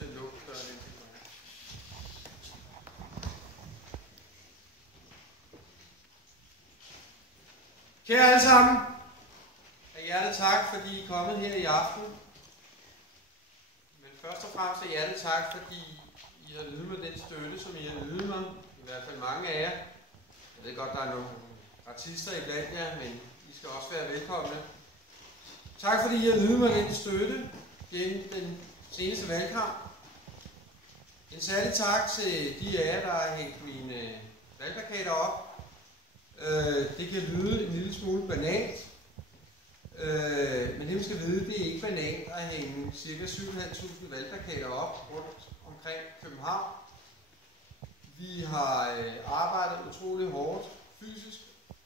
nødt til at lukke døren ind til mig. Kære alle sammen, af hjertet tak, fordi I er kommet her i aften. Men først og fremmest af hjertet tak, fordi I har ydet mig den støtte, som I har ydet mig. I hvert fald mange af jer. Jeg ved godt, der er nogle artister iblandt jer, men I skal også være velkomne. Tak fordi I har ydet mig den støtte gennem den seneste valgkamp. En særlig tak til de af jer, der har hængt mine valgplakater op. Det kan lyde en lille smule banalt, men det man skal vide, det er ikke banalt at hænge ca. 7.500 valgplakater op rundt omkring København. Vi har arbejdet utrolig hårdt fysisk,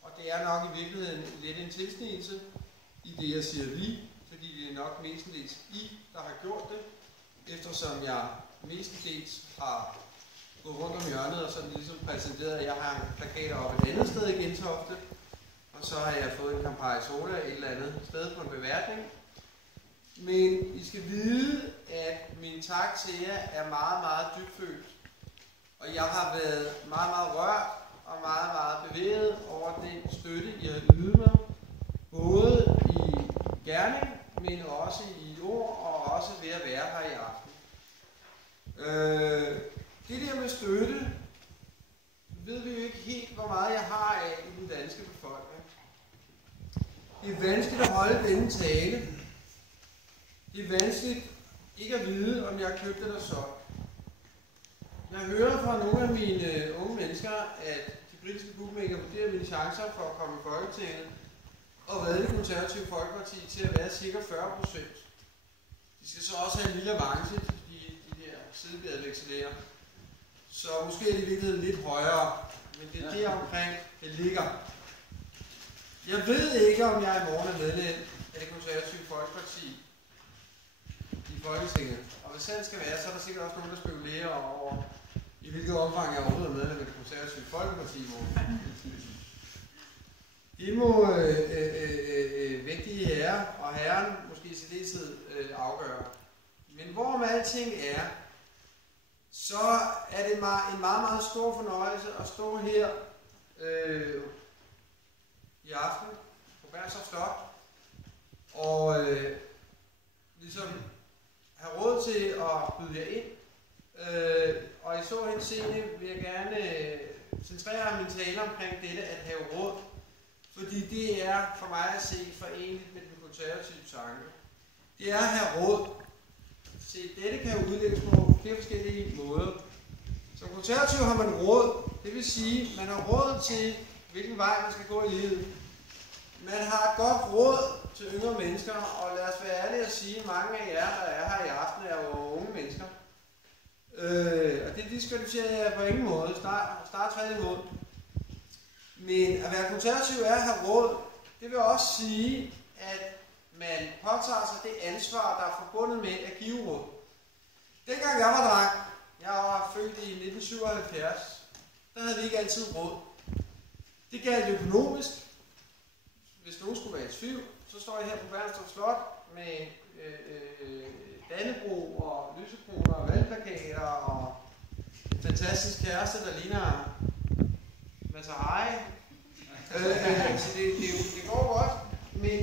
og det er nok i virkeligheden lidt en tilsnigelse i det, jeg siger vi, fordi det er nok mestendels I, der har gjort det, eftersom jeg mestendels har gået rundt om hjørnet og sådan ligesom præsenteret, at jeg har plakater op et andet sted i Gentofte, og så har jeg fået en Campari Soda et eller andet sted på en beværtning. Men I skal vide, at min tak til jer er meget, meget dybfølt, og jeg har været meget, meget rørt og meget, meget bevæget over den støtte, I har ydet mig, både i gerning, men også i ord og også ved at være her i aften. Det der med støtte, ved vi jo ikke helt, hvor meget jeg har af i den danske befolkning. Det er vanskeligt at holde denne tale. Det er vanskeligt ikke at vide, om jeg har købt eller solgt. Jeg hører fra nogle af mine unge mennesker, at de britiske bookmaker vurderer mine chancer for at komme i Folketinget og redde det konservative Folkeparti til at være ca. 40%. De skal så også have en lille avance til de der sidegadevekselerer. Så måske er det i virkeligheden lidt højere, men det er der omkring, det ligger. Jeg ved ikke, om jeg i morgen er medlem af det konservative Folkeparti i Folketinget. Og hvis det skal være, så er der sikkert også nogen, der spekulerer over, i hvilket omfang jeg overhovedet er medlem af det konservative Folkeparti i morgen. Det må vægtige herrer og herren måske i særdeleshed afgøre. Men hvorom alting er, så er det en meget, meget stor fornøjelse at stå her i aften på Bernstorff Slot og ligesom have råd til at byde jer ind. Og i så henseende vil jeg gerne centrere min tale omkring dette at have råd, fordi det er for mig at se forenligt med den konservative tanke. Det er at have råd. Se, dette kan udlægges på flere forskellige måder. Som konservativ har man råd, det vil sige, man har råd til, hvilken vej man skal gå i livet. Man har et godt råd til yngre mennesker, og lad os være ærlige at sige, at mange af jer, der er her i aften, er jo unge mennesker. Og det diskvalificerer jeg på ingen måde, start tværtimod. Men at være konservativ er at have råd. Det vil også sige, at man påtager sig det ansvar, der er forbundet med at give råd. Dengang jeg var dreng, jeg var født i 1977, der havde vi ikke altid råd. Det galt økonomisk. Hvis nogen skulle være i tvivl, så står jeg her på Bernstorff Slot med Dannebrog og lysekroner og valgplakater og en fantastisk kæreste, der ligner Mata Hari. Så det går godt, men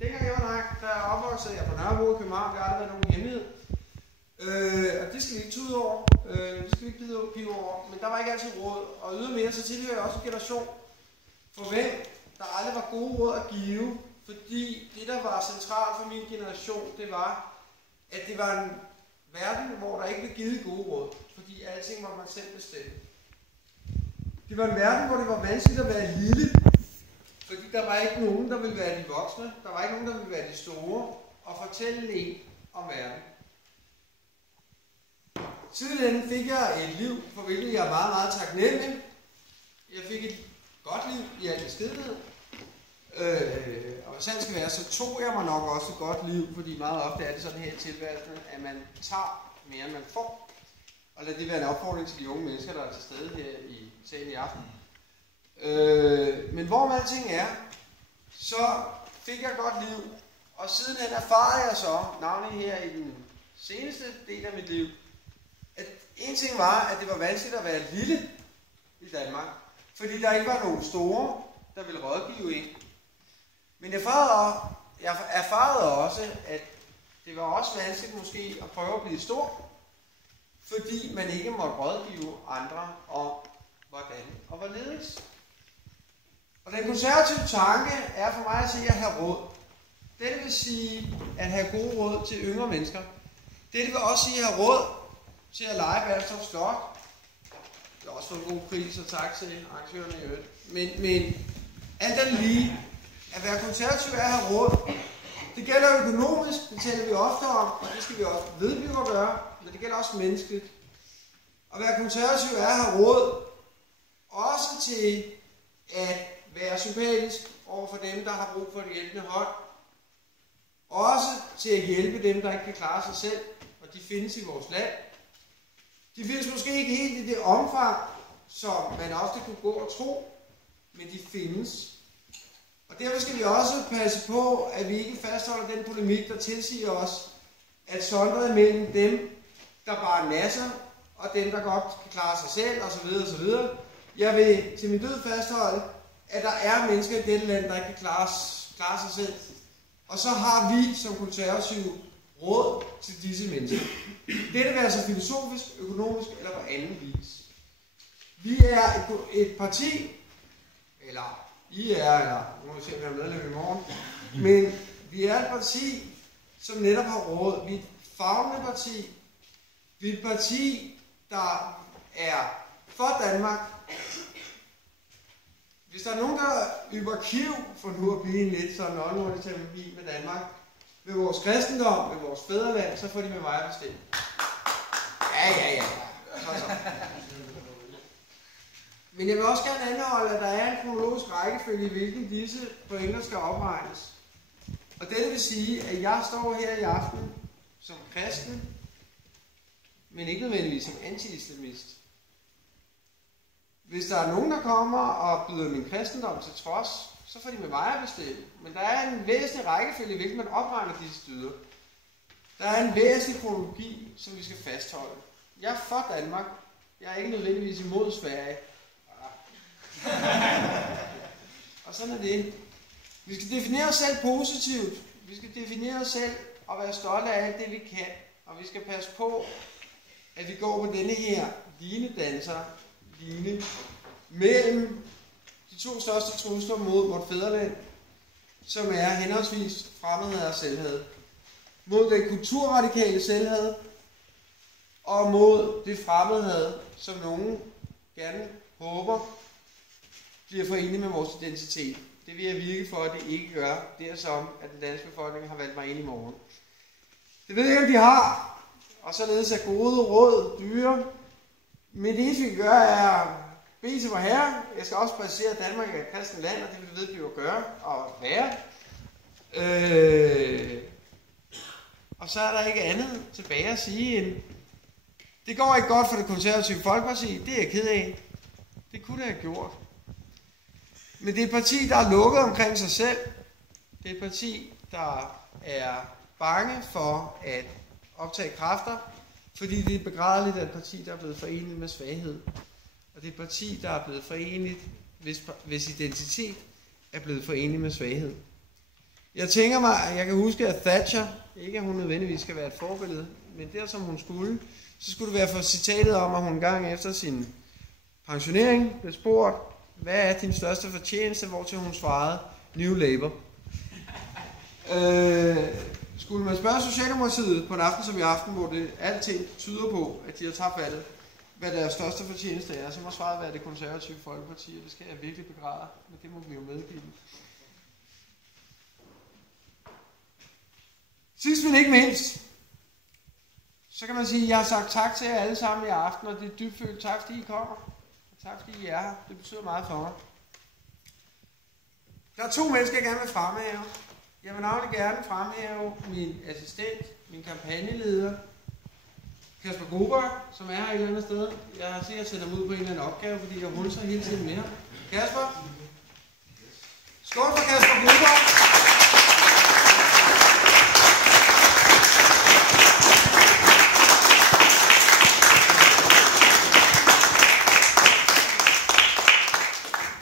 dengang jeg var dreng, der opvoksede jeg på Nørrebro i København, der har aldrig været nogen hemmelighed. Og det skal vi ikke tude over, det skal vi ikke pide over, men der var ikke altid råd. Og ydermere så tilhører jeg også en generation, for hvem der aldrig var gode råd at give, fordi det, der var centralt for min generation, det var, at det var en verden, hvor der ikke blev givet gode råd, fordi alting var man selv bestemme. Det var en verden, hvor det var vanskeligt at være lille, fordi der var ikke nogen, der ville være de voksne, der var ikke nogen, der ville være de store, og fortælle en om verden. Sidenhen fik jeg et liv, for hvilket jeg er meget, meget taknemmelig. Jeg fik et godt liv i al beskedenhed. Og hvis det skal være, så tog jeg mig nok også et godt liv, fordi meget ofte er det sådan her i tilværelsen, at man tager mere, end man får. Og lad det være en opfordring til de unge mennesker, der er til stede her i salen i aften. Men hvor alting er, så fik jeg et godt liv. Og sidenhen erfarede jeg så, navnlig her i den seneste del af mit liv, at en ting var, at det var vanskeligt at være lille i Danmark, fordi der ikke var nogen store, der ville rådgive en. Men jeg erfarede også, at det var også vanskeligt måske at prøve at blive stor, fordi man ikke måtte rådgive andre om, hvordan og hvorledes. Og den konservative tanke er for mig at sige at have råd. Det vil sige at have gode råd til yngre mennesker. Det vil også sige at have råd til at lege Bernstorff Slot. Det har også fået en god pris, og tak til arrangørerne i øvrigt. Men alt andet lige, at være konservativ er at have råd. Det gælder økonomisk, det taler vi ofte om, og det skal vi også vedblive at gøre, men det gælder også menneskeligt. At være konservativ er at have råd, også til at være sympatisk over for dem, der har brug for et hjælpende hånd. Også til at hjælpe dem, der ikke kan klare sig selv, og de findes i vores land. De findes måske ikke helt i det omfang, som man ofte kunne gå og tro, men de findes. Og derfor skal vi også passe på, at vi ikke fastholder den polemik, der tilsiger os, at sondre imellem dem, der bare nasser, og dem, der godt kan klare sig selv, osv. osv. Jeg vil til min død fastholde, at der er mennesker i dette land, der ikke kan klare sig selv. Og så har vi som konservative råd til disse mennesker. Det vil være så filosofisk, økonomisk eller på anden vis. Vi er et parti, eller I er, eller nu må vi se, om jeg er medlem i morgen, men vi er et parti, som netop har råd. Vi er et favnende parti. Vi er et parti, der er for Danmark. Hvis der er nogen, der yber kiv for nu at blive en lidt sådan åndelig terminologi med Danmark, ved vores kristendom, ved vores fædreland, så får de med mig at bestemme. Ja. Så. Men jeg vil også gerne anholde, at der er en kronologisk rækkefølge, i hvilken disse pointer skal opregnes. Og det vil sige, at jeg står her i aften som kristen, men ikke nødvendigvis som anti-islamist. Hvis der er nogen, der kommer og byder min kristendom til trods, så får de med mig at bestemme. Men der er en væsentlig rækkefølge, i hvilken man opregner disse dyder. Der er en væsentlig kronologi, som vi skal fastholde. Jeg er for Danmark. Jeg er ikke nødvendigvis imod Sverige. Og sådan er det. Vi skal definere os selv positivt. Vi skal definere os selv og være stolte af alt det, vi kan. Og vi skal passe på, at vi går på denne her linedanser, mellem de to største trusler mod vort fædreland, som er henholdsvis fremmedhed og selvhed. Mod den kulturradikale selvhed, og mod det fremmedhed, som nogen gerne håber, bliver forenet med vores identitet. Det vil jeg virke for, at det ikke gør, dersom at den danske befolkning har valgt mig ind i morgen. Det ved jeg ikke, om de har, og således er gode råd dyre. Men det eneste, vi kan gøre, er at bede til vor Herre. Jeg skal også præcisere, at Danmark er et kristent land, og det vil vi vedblive at gøre og være. Og så er der ikke andet tilbage at sige end, det går ikke godt for det konservative Folkeparti, det er jeg ked af. Det kunne det have gjort. Men det er et parti, der er lukket omkring sig selv. Det er et parti, der er bange for at optage kræfter, fordi det er begrædeligt, at et parti, der er blevet forenet med svaghed. Og det er et parti, der er blevet forenet, hvis identitet er blevet forenet med svaghed. Jeg tænker mig, at jeg kan huske, at Thatcher, ikke at hun nødvendigvis skal være et forbillede, men der som hun skulle, så skulle det være for citatet om, at hun en gang efter sin pensionering blev spurgt, hvad er din største fortjeneste, hvortil hun svarede, New Labour. Skulle man spørge Socialdemokratiet på en aften som i aften, hvor det alting tyder på, at de har tabt valget, hvad deres største fortjeneste er, så må svaret være det konservative Folkeparti, og det skal jeg virkelig begræde, men det må vi jo medgive. Sidst men ikke mindst, så kan man sige, at jeg har sagt tak til jer alle sammen i aften, og det er dybfølt tak, fordi I kommer. Og tak, fordi I er her. Det betyder meget for mig. Der er 2 mennesker, jeg gerne vil fremhæve. Jeg vil navnlig gerne fremhæve min assistent, min kampagneleder, Kasper Gruber, som er her et eller andet sted. Jeg har set, at sætte ham ud på en eller anden opgave, fordi jeg rundt sig hele tiden med ham. Kasper? Skål for Kasper Gruber!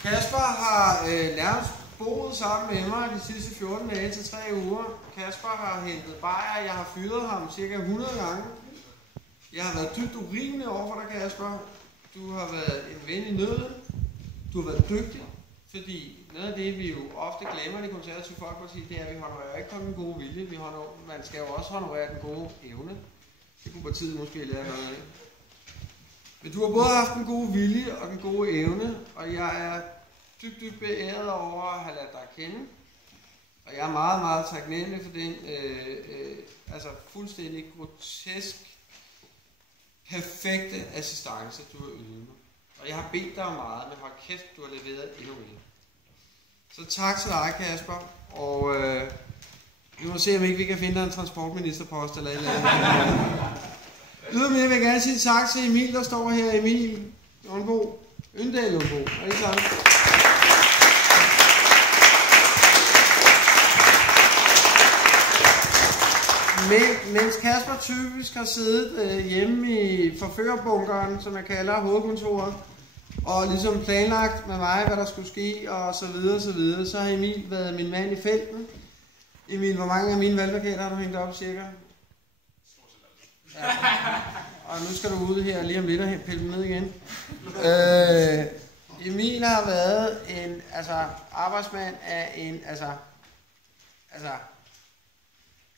Kasper har nærmest boet sammen med mig de sidste 14 dage til 3 uger. Kasper har hentet bajer, jeg har fyret ham cirka 100 gange. Jeg har været dybt urimelig over for dig, Kasper. Du har været en ven i nøden. Du har været dygtig, fordi noget af det, vi jo ofte glemmer i Det Konservative Folkeparti, det er, at vi honorerer ikke kun den gode vilje. Man skal jo også honorere den gode evne. Det kunne partiet måske lære noget af. Men du har både haft den gode vilje og den gode evne, og jeg er dybt beæret over at have ladet dig kende. Og jeg er meget, meget taknemmelig for den fuldstændig grotesk perfekte assistance, du har ydet mig. Og jeg har bedt dig meget, men hold kæft, du har leveret endnu mere. Så tak til dig, Kasper. Og vi må se, om ikke vi kan finde dig en transportministerpost eller et eller andet. Ydermere vil jeg gerne sige tak til Emil, der står her. Emil Lundbo. Yndal Lundbo. Er det sammen? Mens Kasper typisk har siddet hjemme i forførerbunkeren, som jeg kalder hovedkontoret, og ligesom planlagt med mig, hvad der skulle ske, og så videre, så har Emil været min mand i felten. Emil, hvor mange af mine valgplakater har du hængt op cirka? Ja. Og nu skal du ud her lige om lidt og pille dem ned igen. Emil har været en arbejdsmand af en,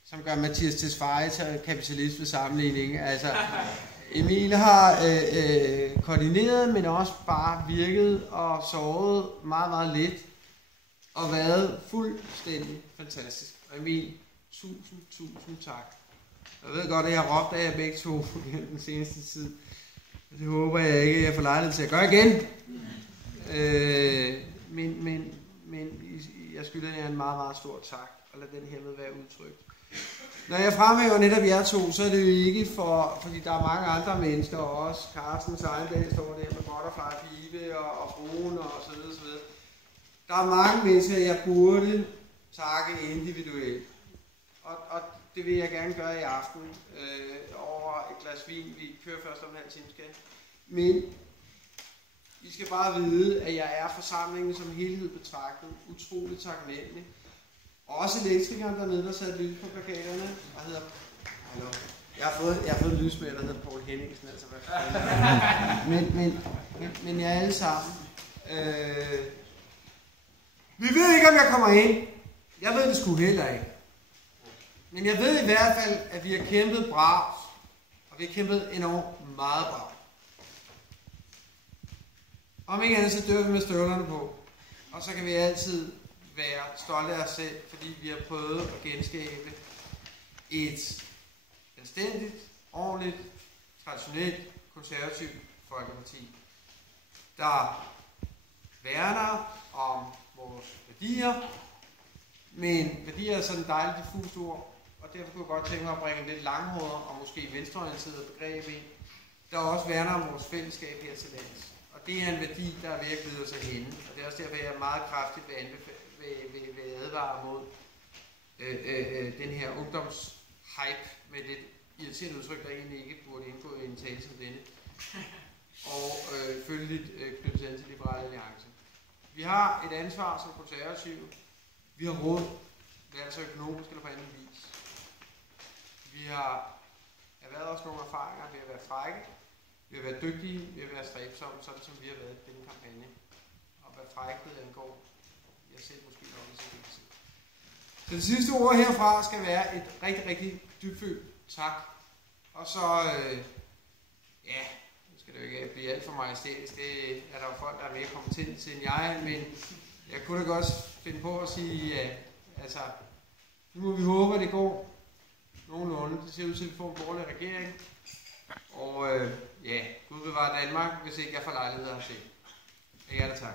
som gør Mathias Tesfaye til kapitalist ved sammenligning. Emil har koordineret, men også bare virket og sovet meget, meget lidt. Og været fuldstændig fantastisk. Og Emil, tusind tak. Jeg ved godt, at jeg har råbt af jer begge to den seneste tid. Det håber jeg ikke, jeg får lejlighed til at gøre igen. Men jeg skylder jer en meget, meget stor tak. Og lad den hermed være udtrykt. Når jeg fremhæver netop jer to, så er det jo ikke fordi der er mange andre mennesker også. Carsten Sejndal står der med Butterfly Pibe og Brune og så videre, så videre. Der er mange mennesker, jeg burde takke individuelt. Og det vil jeg gerne gøre i aften over et glas vin. Vi kører først om en halv time, skal. Men I skal bare vide, at jeg er forsamlingen som helhed betragtet utroligt taknemmelig. Også elektrikeren dernede, der satte lys på plakaterne, og hedder... Hallo. Jeg har fået en lysmænd, der hedder Poul Henningsen, altså men jeg er alle sammen. Vi ved ikke, om jeg kommer ind. Jeg ved det sgu heller ikke. Men jeg ved i hvert fald, at vi har kæmpet bravt, og vi har kæmpet enormt meget bravt. Om ikke andet, så dør vi med støvlerne på. Og så kan vi altid være stolte af os selv, fordi vi har prøvet at genskabe et anstændigt, ordentligt, traditionelt, konservativt folkeparti, der værner om vores værdier, men værdier er sådan et dejligt diffust ord, og derfor kunne jeg godt tænke mig at bringe en lidt langhåret og måske venstreorienteret begreb ind, der også værner om vores fællesskab her til lands. Og det er en værdi, der er ved at glide sig henne, og det er også derfor, jeg er meget kraftigt vil advare mod den her ungdomshype med lidt irriterende udtryk, der egentlig ikke burde indgå i en tale som denne. Og følgeligt knyttet til Liberale Alliance. Vi har et ansvar som konservative. Vi har råd, altså økonomisk eller på anden vis. Vi har erhvervet os nogle erfaringer ved at være frække, ved at være dygtige, ved at være stræbsomme, sådan som vi har været i denne kampagne. Og hvad frækhed angår, jeg selv måske nok i sin tid. Så det sidste ord herfra skal være et rigtig, rigtig dybfølt tak. Og så, nu skal det jo ikke blive alt for majestætisk. Det er der jo folk, der er mere kompetent til end jeg, men jeg kunne da godt finde på at sige, at nu må vi håbe, at det går nogenlunde. Det ser ud til, at vi får en borgerlig regering. Og Gud bevare Danmark, hvis ikke jeg får lejlighed at se. Jeg er der tak.